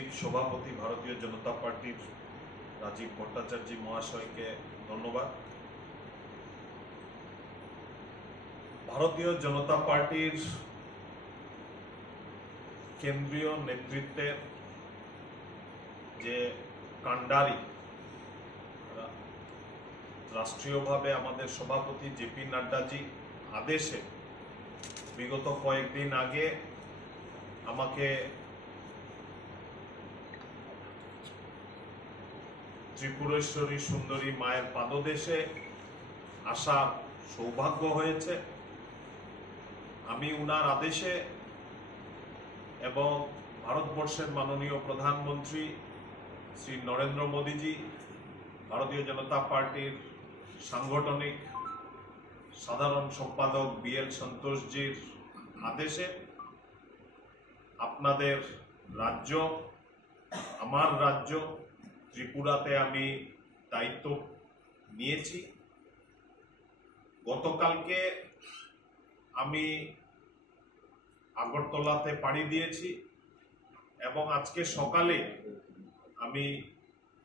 রাজ্যিক সভাপতি ভারতীয় জনতা পার্টির রাজীব ভট্টাচার্য মহাশয়কে ধন্যবাদ। ভারতীয় জনতা পার্টির কেন্দ্রীয় নেতৃত্বের যে কাণ্ডারি, রাষ্ট্রীয়ভাবে আমাদের সভাপতি জেপি নাড্ডাজি আদেশে বিগত কয়েকদিন আগে আমাকে ত্রিপুরেশ্বরী সুন্দরী মায়ের পাদদেশে আসার সৌভাগ্য হয়েছে। আমি উনার আদেশে এবং ভারতবর্ষের মাননীয় প্রধানমন্ত্রী শ্রী নরেন্দ্র মোদীজি, ভারতীয় জনতা পার্টির সাংগঠনিক সাধারণ সম্পাদক BL সন্তোষজির আদেশে আপনাদের রাজ্য, আমার রাজ্য ত্রিপুরাতে আমি দায়িত্ব নিয়েছি। গতকালকে আমি আগরতলাতে পাড়ি দিয়েছি এবং আজকে সকালে আমি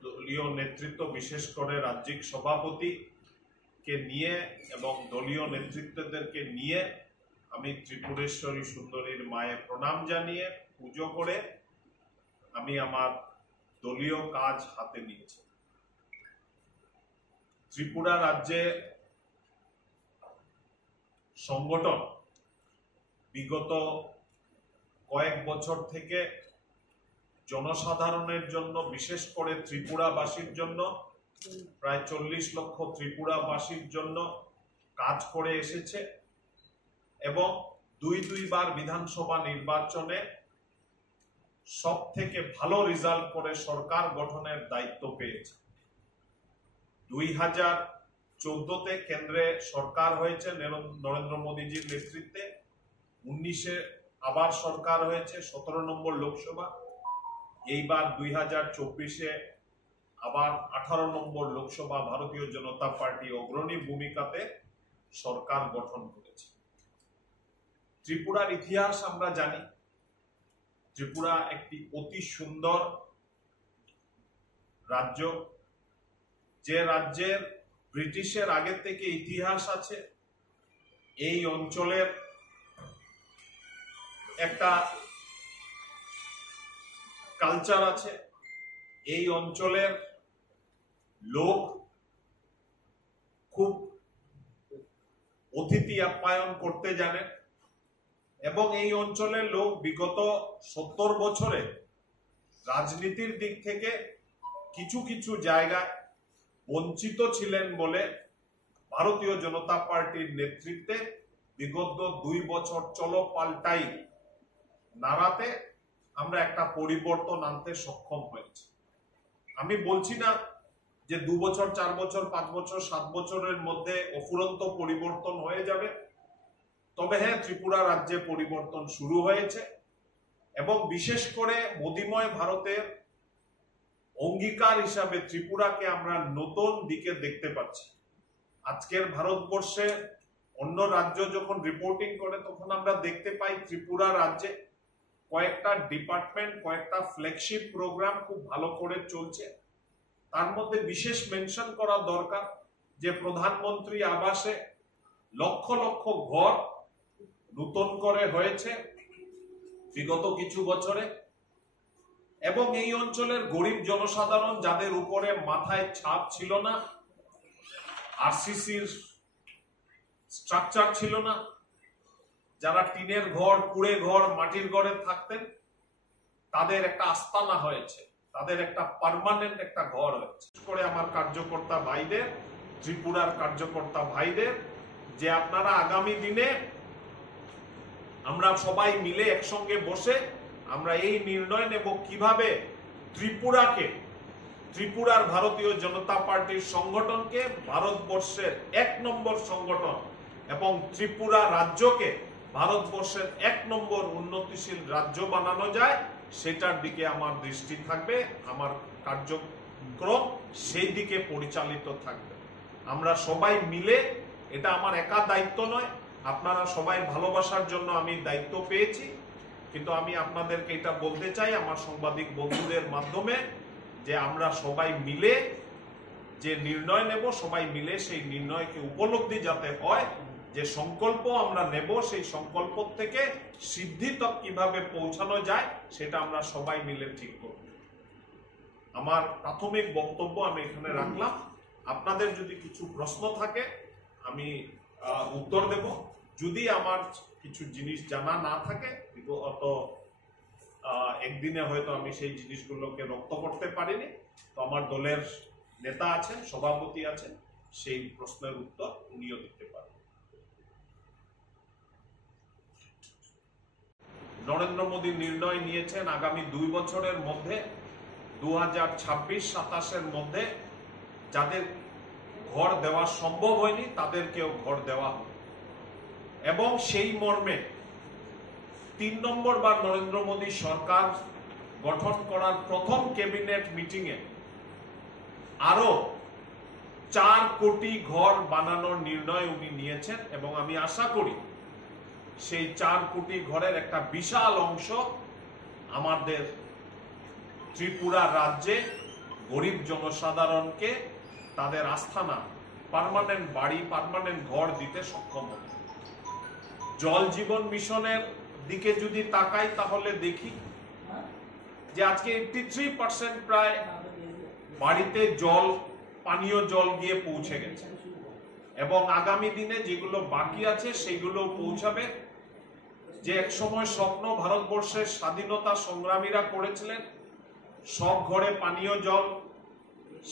দলীয় নেতৃত্ব, বিশেষ করে রাজ্যিক সভাপতিকে নিয়ে এবং দলীয় নেতৃত্বদেরকে নিয়ে আমি ত্রিপুরেশ্বরী সুন্দরীর মায়ে প্রণাম জানিয়ে পুজো করে আমি আমার দলীয় কাজ হাতে নিয়েছি। ত্রিপুরা রাজ্যে সংগঠন বিগত কয়েক বছর থেকে জনসাধারণের জন্য, বিশেষ করে ত্রিপুরাবাসীর জন্য, প্রায় 40 লক্ষ ত্রিপুরাবাসীর জন্য কাজ করে এসেছে এবং দুইবার বিধানসভা নির্বাচনে সব থেকে ভালো রেজাল্ট করে সরকার গঠনের দায়িত্ব পেয়েছে। 2014-তে কেন্দ্রে সরকার হয়েছে নরেন্দ্র মোদীজির নেতৃত্বে, 19-এ আবার সরকার হয়েছে, 17 নম্বর লোকসভা। এইবার 2024-এ আবার 18 নম্বর লোকসভা ভারতীয় জনতা পার্টি অগ্রণী ভূমিকাতে সরকার গঠন করেছে। ত্রিপুরার ইতিহাস আমরা জানি। ত্রিপুরা একটি অতি সুন্দর রাজ্য, যে রাজ্যের ব্রিটিশের আগে থেকে ইতিহাস আছে। এই অঞ্চলের একটা কালচার আছে। এই অঞ্চলের লোক খুব অতিথি আপ্যায়ন করতে জানে এবং এই অঞ্চলের লোক বিগত 70 বছরে রাজনীতির দিক থেকে কিছু কিছু জায়গায় বঞ্চিত ছিলেন বলে ভারতীয় জনতা পার্টির নেতৃত্বে বিগত 2 বছর চলো পাল্টাই নাড়াতে আমরা একটা পরিবর্তন আনতে সক্ষম হয়েছি। আমি বলছি না যে 2 বছর, 4 বছর, 5 বছর, 7 বছরের মধ্যে অফুরন্ত পরিবর্তন হয়ে যাবে, তবে হ্যাঁ, ত্রিপুরা রাজ্যে পরিবর্তন শুরু হয়েছে এবং বিশেষ করে মোদীময় ভারতের অঙ্গীকার হিসাবে ত্রিপুরাকে আমরা নতুন দিকে দেখতে পাচ্ছি। আজকের ভারতবর্ষে অন্য রাজ্য যখন রিপোর্টিং করে তখন আমরা দেখতে পাই ত্রিপুরা রাজ্যে কয়েকটা ডিপার্টমেন্ট, কয়েকটা ফ্ল্যাগশিপ প্রোগ্রাম খুব ভালো করে চলছে। তার মধ্যে বিশেষ মেনশন করা দরকার যে প্রধানমন্ত্রী আবাসে লক্ষ লক্ষ ঘর নতুন করে হয়েছে বিগত কিছু বছরে এবং এই অঞ্চলের গরিব জনসাধারণ, যাদের উপরে মাথায় ছাদ ছিল না, RCCর স্ট্রাকচার ছিল না, যারা টিনের ঘর, কুড়ে ঘর, মাটির ঘরে থাকতেন, তাদের একটা আস্তানা হয়েছে, তাদের একটা পার্মানেন্ট একটা ঘর হয়েছে। করে আমার কার্যকর্তা ভাইদের, ত্রিপুরার কার্যকর্তা ভাইদের, যে আপনারা আগামী দিনে আমরা সবাই মিলে একসঙ্গে বসে আমরা এই নির্ণয় নেব কিভাবে ত্রিপুরাকে, ত্রিপুরার ভারতীয় জনতা পার্টির সংগঠনকে ভারতবর্ষের 1 নম্বর সংগঠন এবং ত্রিপুরা রাজ্যকে ভারতবর্ষের 1 নম্বর উন্নতিশীল রাজ্য বানানো যায়, সেটার দিকে আমার দৃষ্টি থাকবে, আমার কার্যক্রম সেই দিকে পরিচালিত থাকবে। আমরা সবাই মিলে, এটা আমার একা দায়িত্ব নয়, আপনারা সবাই ভালোবাসার জন্য আমি দায়িত্ব পেয়েছি কিন্তু আমি আপনাদেরকে এটা বলতে চাই আমার সাংবাদিক বন্ধুদের মাধ্যমে যে আমরা সবাই মিলে যে নির্ণয় নেব, সবাই মিলে সেই নির্ণয়কে উপলব্ধি যাতে হয়, যে সংকল্প আমরা নেব সেই সংকল্প থেকে সিদ্ধি তক কিভাবে পৌঁছানো যায় সেটা আমরা সবাই মিলে ঠিক করব। আমার প্রাথমিক বক্তব্য আমি এখানে রাখলাম। আপনাদের যদি কিছু প্রশ্ন থাকে আমি উত্তর দেব। যদি আমার কিছু জিনিস জানা না থাকে, অত একদিনে হয়তো আমি সেই জিনিসগুলোকে রপ্ত করতে পারিনি, তো আমার দলের নেতা আছেন, সভাপতি আছেন, সেই প্রশ্নের উত্তর উনিও দিতে পারেন। নরেন্দ্র মোদী নির্ণয় নিয়েছেন আগামী 2 বছরের মধ্যে 2026-27-এর মধ্যে যাদের ঘর দেওয়া সম্ভব হয়নি তাদেরকেও ঘর দেওয়া হবে, এবং সেই মর্মে 3 নম্বর বার নরেন্দ্র মোদী সরকার গঠন করার প্রথম ক্যাবিনেট মিটিংয়ে আরো 4 কোটি ঘর বানানোর নির্ণয় উনি নিয়েছেন, এবং আমি আশা করি সেই 4 কোটি ঘরের একটা বিশাল অংশ আমাদের ত্রিপুরা রাজ্যে গরিব জনসাধারণকে তাদের আস্থানা, পার্মানেন্ট বাড়ি, পার্মানেন্ট ঘর দিতে সক্ষম হবে। জল জীবন মিশনের দিকে যদি তাকাই তাহলে দেখি যে আজকে 83% প্রায় বাড়িতে জল, পানীয় জল গিয়ে পৌঁছে গেছে, এবং আগামী দিনে যেগুলো বাকি আছে সেগুলো পৌঁছাবে। যে এক সময় স্বপ্ন ভারতবর্ষের স্বাধীনতা সংগ্রামীরা করেছিলেন, সব ঘরে পানীয় জল,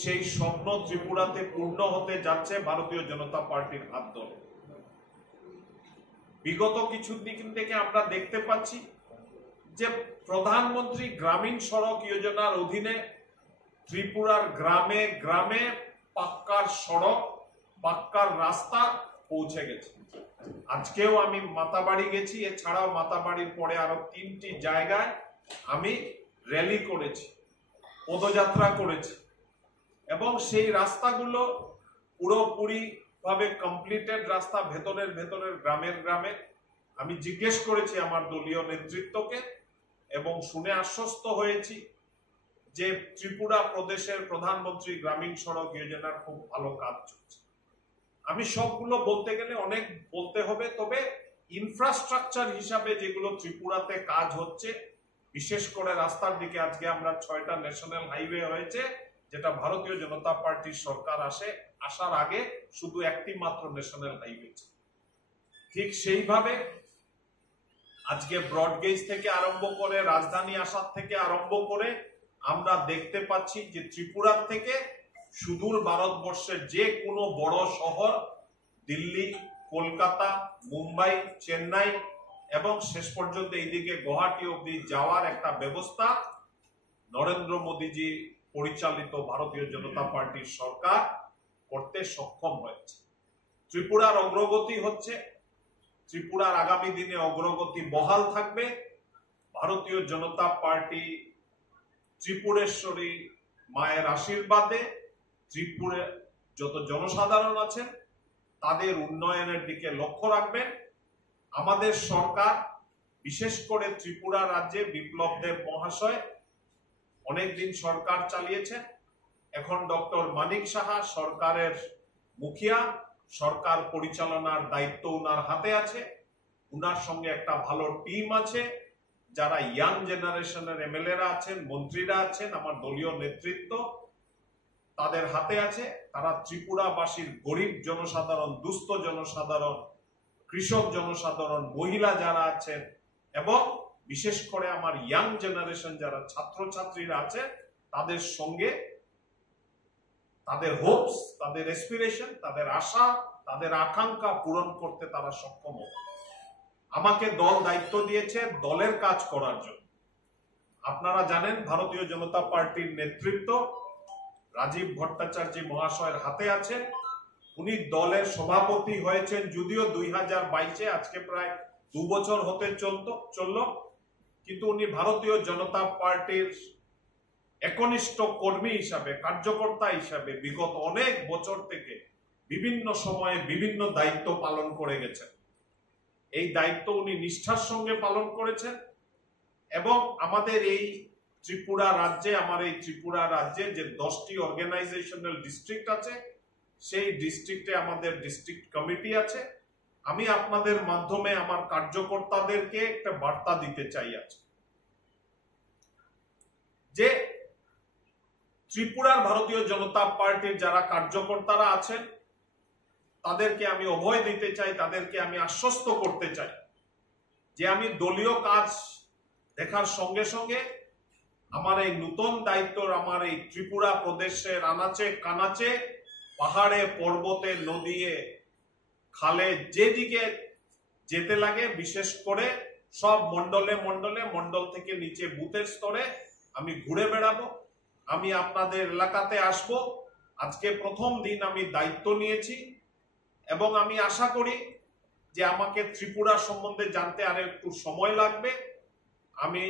সেই স্বপ্ন ত্রিপুরাতে পূর্ণ হতে যাচ্ছে ভারতীয় জনতা পার্টির হাত ধরে। বিগত কিছুদিন থেকে আমরা দেখতে পাচ্ছি যে প্রধানমন্ত্রী গ্রামীণ সড়ক যোজনার অধীনে ত্রিপুরার গ্রামে গ্রামে পাক্কার সড়ক, পাক্কার রাস্তা পৌঁছে গেছে। আজকেও আমি মাতাবাড়ি গেছি, এছাড়াও মাতাবাড়ির পরে আরো 3টি জায়গায় আমি র্যালি করেছি, পদযাত্রা করেছি, এবং সেই রাস্তাগুলো পুরোপুরি ভাবে কমপ্লিটেড রাস্তা, ভেতরের গ্রামের গ্রামে। আমি জিজ্ঞেস করেছি আমার দলীয় নেতৃত্বকে এবং শুনে আশ্বস্ত হয়েছি যে ত্রিপুরা প্রদেশের প্রধানমন্ত্রী গ্রামীণ সড়ক যোজনার খুব ভালো কাজ চলছে। আমি সবগুলো বলতে গেলে অনেক বলতে হবে, তবে ইনফ্রাস্ট্রাকচার হিসাবে যেগুলো ত্রিপুরাতে কাজ হচ্ছে, বিশেষ করে রাস্তার দিকে আজকে আমরা 6টা ন্যাশনাল হাইওয়ে হয়েছে, যেটা ভারতীয় জনতা পার্টির সরকার আসার আগে শুধু একটি মাত্র ন্যাশনাল হাইওয়ে ছিল। ঠিক সেইভাবে আজকে ব্রডগেজ থেকে আরম্ভ করে, রাজধানী আসার থেকে আরম্ভ করে আমরা দেখতে পাচ্ছি যে ত্রিপুরা থেকে সুদূর ভারতবর্ষের যে কোনো বড় শহর, দিল্লি, কলকাতা, মুম্বাই, চেন্নাই এবং শেষ পর্যন্ত এইদিকে গুয়াহাটি অব্দি যাওয়ার একটা ব্যবস্থা নরেন্দ্র মোদীজি পরিচালিত ভারতীয় জনতা পার্টির সরকার করতে সক্ষম হয়েছে। ত্রিপুরার অগ্রগতি হচ্ছে, ত্রিপুরার আগামী দিনে অগ্রগতি বহাল থাকবে। ভারতীয় জনতা পার্টি ত্রিপুরেশ্বরী মায়ের আশীর্বাদে ত্রিপুরে যত জনসাধারণ আছেন তাদের উন্নয়নের দিকে লক্ষ্য রাখবেন। আমাদের সরকার, বিশেষ করে ত্রিপুরা রাজ্যে বিপ্লব দেব মহাশয় অনেকদিন সরকার চালিয়েছেন। এখন ডক্টর মানিক সাহা সরকারের মুখিয়া, সরকার পরিচালনার দায়িত্ব উনার হাতে আছে। উনার সঙ্গে একটা ভালো টিম আছে, যারা ইয়াং জেনারেশনের এমএলএরা আছেন, মন্ত্রীরা আছেন, আমার দলীয় নেতৃত্ব তাদের হাতে আছে। তারা ত্রিপুরাবাসীর গরিব জনসাধারণ, দুস্থ জনসাধারণ, কৃষক জনসাধারণ, মহিলা যারা আছেন এবং বিশেষ করে আমার ইয়াং জেনারেশন যারা ছাত্রছাত্রীরা আছে, তাদের সঙ্গে তাদের হোপস, তাদের এসপিরেশন, তাদের আশা, তাদের আকাঙ্ক্ষা পূরণ করতে তারা সক্ষম হবে। আমাকে দল দায়িত্ব দিয়েছে দলের কাজ করার জন্য। আপনারা জানেন ভারতীয় জনতা পার্টির নেতৃত্ব রাজীব ভট্টাচার্য মহাশয়ের হাতে আছে। উনি দলের সভাপতি হয়েছেন যদিও 2022-এ, আজকে প্রায় 2 বছর হতে চলল, কিন্তু উনি ভারতীয় জনতা পার্টির একনিষ্ঠ কর্মী হিসাবে, কার্যকর্তা হিসাবে বিগত অনেক বছর থেকে বিভিন্ন সময়ে বিভিন্ন দায়িত্ব পালন করে গেছেন। এই দায়িত্ব উনি নিষ্ঠার সঙ্গে পালন করেছেন এবং আমাদের এই ত্রিপুরা রাজ্যে যে 10টি অর্গানাইজেশনাল ডিস্ট্রিক্ট আছে, সেই ডিস্ট্রিক্টে আমাদের ডিস্ট্রিক্ট কমিটি আছে। আমি আপনাদের মাধ্যমে আমার কার্যকর্তাদেরকে একটা বার্তা দিতে চাই আজ, যে ত্রিপুরার ভারতীয় জনতা পার্টির যারা কার্যকর্তারা আছেন তাদেরকে আমি অভয় দিতে চাই, তাদেরকে আমি আশ্বস্ত করতে চাই যে আমি দলীয় কাজ দেখার সঙ্গে সঙ্গে আমার এই নতুন দায়িত্বর, আমার এই ত্রিপুরা প্রদেশের আনাচে কানাচে, পাহাড়ে পর্বতে নদীয়ে খালে যেদিকে যেতে লাগে, বিশেষ করে সব মন্ডল থেকে নিচে বুথের স্তরে আমি ঘুরে বেড়াবো। আমি আপনাদের এলাকাতে আসব। আজকে প্রথম দিন আমি দায়িত্ব নিয়েছি এবং আমি আশা করি যে আমাকে ত্রিপুরা সম্বন্ধে জানতে আর একটু সময় লাগবে। আমি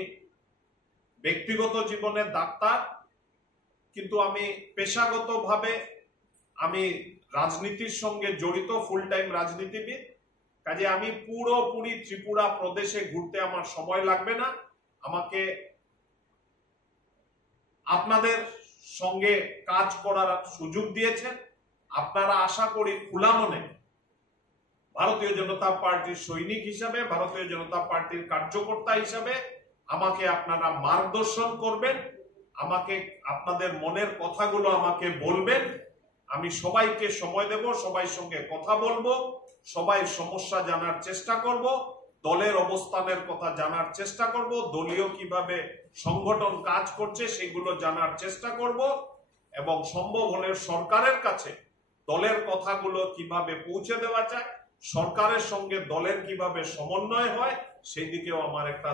ব্যক্তিগত জীবনে ডাক্তার, কিন্তু আমি পেশাগতভাবে আমি রাজনীতির সঙ্গে জড়িত, ফুল টাইম রাজনীতিবিদ। কাজে আমি পুরোপুরি ত্রিপুরা প্রদেশে ঘুরতে আমার সময় লাগবে না। আমাকে আপনাদের সঙ্গে কাজ করার সুযোগ দিয়েছেন। আপনারা আশা করি খোলা মনে ভারতীয় জনতা পার্টির সৈনিক হিসাবে, ভারতীয় জনতা পার্টির কার্যকর্তা হিসাবে আমাকে আপনারা মার্গদর্শন করবেন, আমাকে আপনাদের মনের কথাগুলো আমাকে বলবেন। আমি সবাইকে সময় দেব, সবাইয়ের সঙ্গে কথা বলবো, সবাই সমস্যা জানার চেষ্টা করব, দলের অবস্থানের কথা জানার চেষ্টা করব, দলীয় কিভাবে সংগঠন কাজ করছে সেগুলো জানার চেষ্টা করব, এবং সম্ভব হলে সরকারের কাছে দলের কথাগুলো কিভাবে পৌঁছে দেওয়া যায়, সরকারের সঙ্গে দলের কিভাবে সমন্বয় হয়, সেই দিকেও আমার একটা